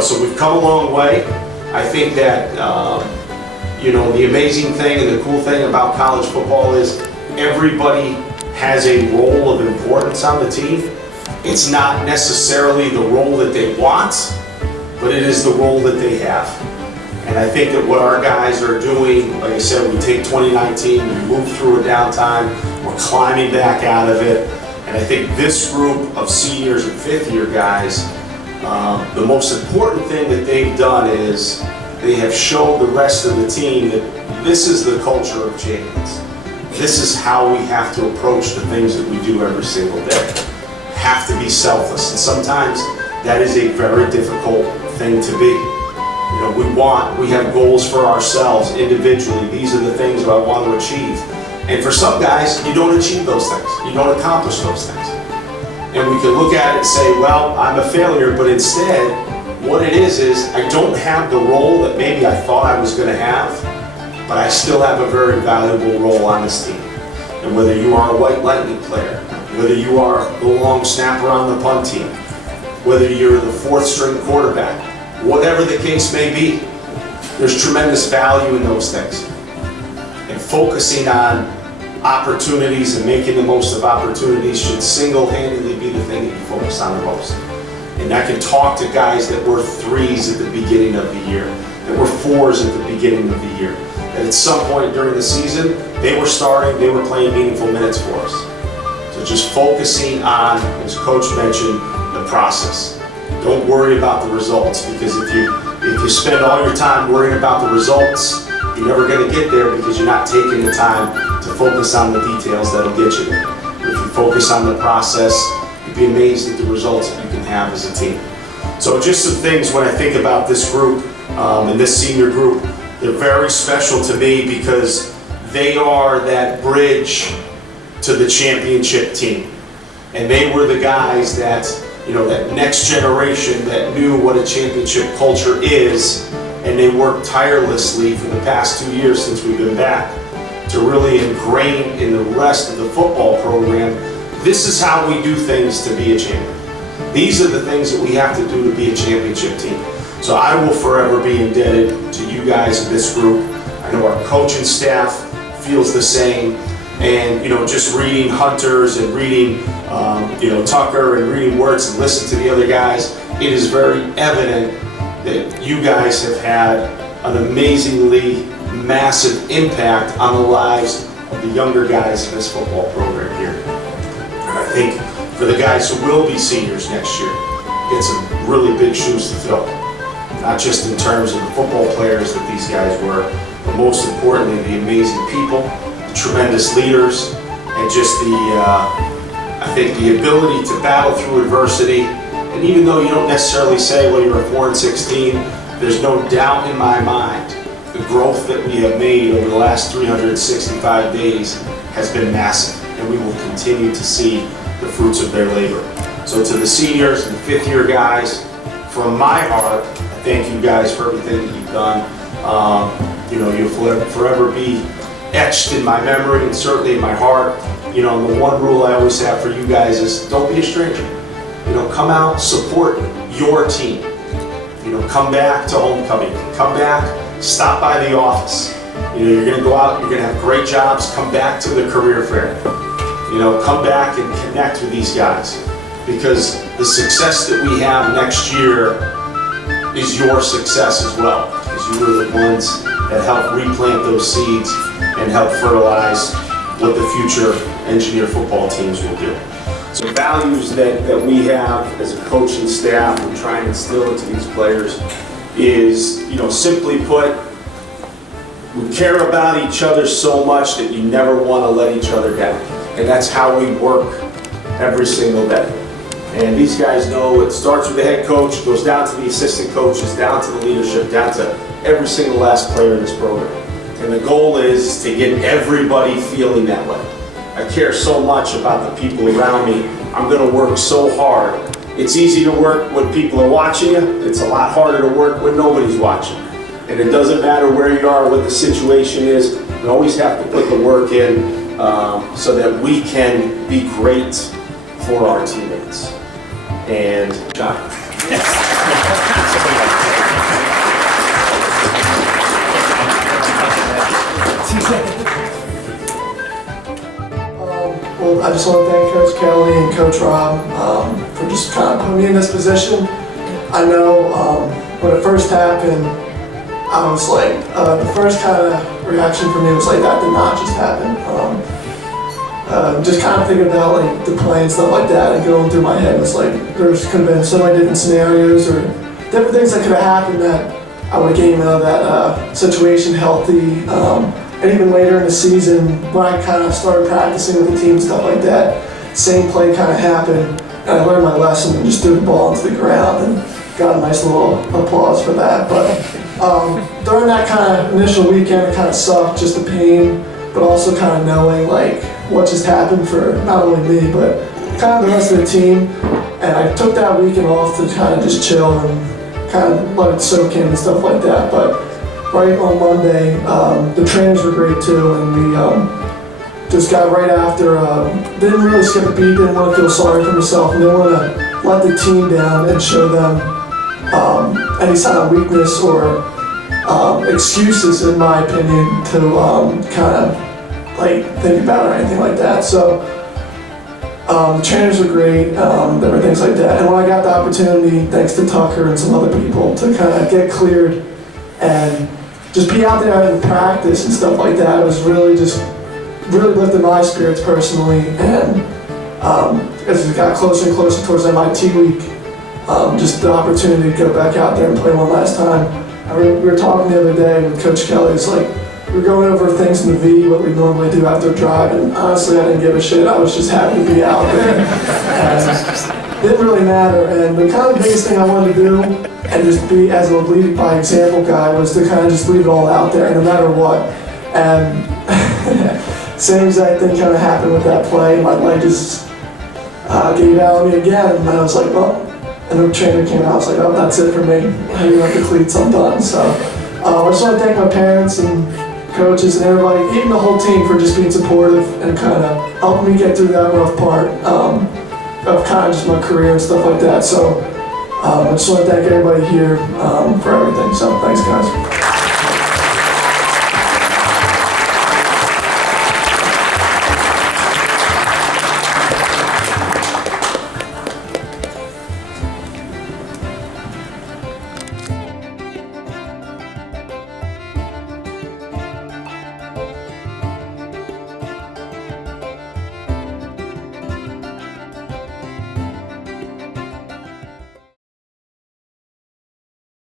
So we've come a long way. I think that, the amazing thing and the cool thing about college football is everybody has a role of importance on the team. It's not necessarily the role that they want, but it is the role that they have. And I think that what our guys are doing, like I said, we take 2019, we move through a downtime, we're climbing back out of it. And I think this group of seniors and fifth-year guys, the most important thing that they've done is they have showed the rest of the team that this is the culture of champions. This is how we have to approach the things that we do every single day. Have to be selfless, and sometimes that is a very difficult thing to be. We have goals for ourselves individually. These are the things that I want to achieve. And for some guys, you don't achieve those things. You don't accomplish those things. And we can look at it and say, well, I'm a failure, but instead, what it is I don't have the role that maybe I thought I was going to have, but I still have a very valuable role on this team. And whether you are a white lightning player, whether you are the long snapper on the punt team, whether you're the fourth string quarterback, whatever the case may be, there's tremendous value in those things. And focusing on opportunities and making the most of opportunities should single-handedly be the thing that you focus on the most. And I can talk to guys that were 3s at the beginning of the year, that were 4s at the beginning of the year, that at some point during the season, they were starting, they were playing meaningful minutes for us. So just focusing on, as Coach mentioned, the process. Don't worry about the results, because if you spend all your time worrying about the results, you're never going to get there because you're not taking the time to focus on the details that'll get you there. If you focus on the process, you'd be amazed at the results that you can have as a team. So just some things when I think about this group and this senior group, they're very special to me because they are that bridge to the championship team. And they were the guys that, that next generation that knew what a championship culture is, and they worked tirelessly for the past 2 years since we've been back to really ingrain in the rest of the football program, this is how we do things to be a champion. These are the things that we have to do to be a championship team. So I will forever be indebted to you guys in this group. I know our coaching staff feels the same. And just reading Hunter's and reading Tucker and reading Wirtz and listening to the other guys, it is very evident that you guys have had an amazingly massive impact on the lives of the younger guys in this football program here. And I think for the guys who will be seniors next year, get some really big shoes to fill. Not just in terms of the football players that these guys were, but most importantly, the amazing people, the tremendous leaders, and just I think the ability to battle through adversity. And even though you don't necessarily say, well, you're a 4-16, there's no doubt in my mind the growth that we have made over the last 365 days has been massive, and we will continue to see the fruits of their labor. So to the seniors and the fifth-year guys, from my heart, I thank you guys for everything that you've done. You'll forever be etched in my memory and certainly in my heart. The one rule I always have for you guys is don't be a stranger. Come out, support your team. Come back to homecoming. Come back, stop by the office. You're going to go out, you're going to have great jobs. Come back to the career fair. Come back and connect with these guys, because the success that we have next year is your success as well, because you were the ones that helped replant those seeds and help fertilize what the future engineer football teams will do. So values that we have as a coaching staff and try and instill into these players is, simply put, we care about each other so much that you never want to let each other down. And that's how we work every single day. And these guys know it starts with the head coach, goes down to the assistant coaches, down to the leadership, down to every single last player in this program. And the goal is to get everybody feeling that way. I care so much about the people around me. I'm going to work so hard. It's easy to work when people are watching you. It's a lot harder to work when nobody's watching. And it doesn't matter where you are, what the situation is. We always have to put the work in so that we can be great for our teammates. And John. Well, I just want to thank Coach Kelly and Coach Rob for just kind of putting me in this position. I know when it first happened, I was like, the first kind of reaction for me was like, that did not just happen. Just kind of thinking about like the play and stuff like that, and going through my head was like, there's could have been so many different scenarios or different things that could have happened that I would have came out of that situation healthy. And even later in the season, when I kind of started practicing with the team and stuff like that, same play kind of happened, and I learned my lesson and just threw the ball into the ground and got a nice little applause for that. But during that kind of initial weekend, it kind of sucked, just the pain, but also kind of knowing like what just happened for not only me, but kind of the rest of the team. And I took that weekend off to kind of just chill and kind of let it soak in and stuff like that. But right on Monday, the trainers were great too, and we just got right after, didn't really skip a beat, didn't want to feel sorry for myself, and didn't want to let the team down and show them any sign of weakness or excuses, in my opinion, to kind of like think about or anything like that. So the trainers were great, there were things like that. And when I got the opportunity, thanks to Tucker and some other people, to kind of get cleared and just be out there in practice and stuff like that, it was really lifted my spirits personally. And as it got closer and closer towards MIT week, just the opportunity to go back out there and play one last time. We were talking the other day with Coach Kelly. It's like we were going over things in the V, what we normally do after a drive, and honestly, I didn't give a shit. I was just happy to be out there. And it didn't really matter. And the kind of biggest thing I wanted to do, and just be as a lead by example guy, was to kind of just leave it all out there, no matter what. And same exact thing kind of happened with that play. My leg just gave out on me again, and I was like, well. And the trainer came out, I was like, oh, that's it for me. Hanging up the cleats, I'm done. So I just want to thank my parents and coaches and everybody, even the whole team, for just being supportive and kind of helping me get through that rough part of kind of just my career and stuff like that. So I just want to thank everybody here for everything. So thanks, guys.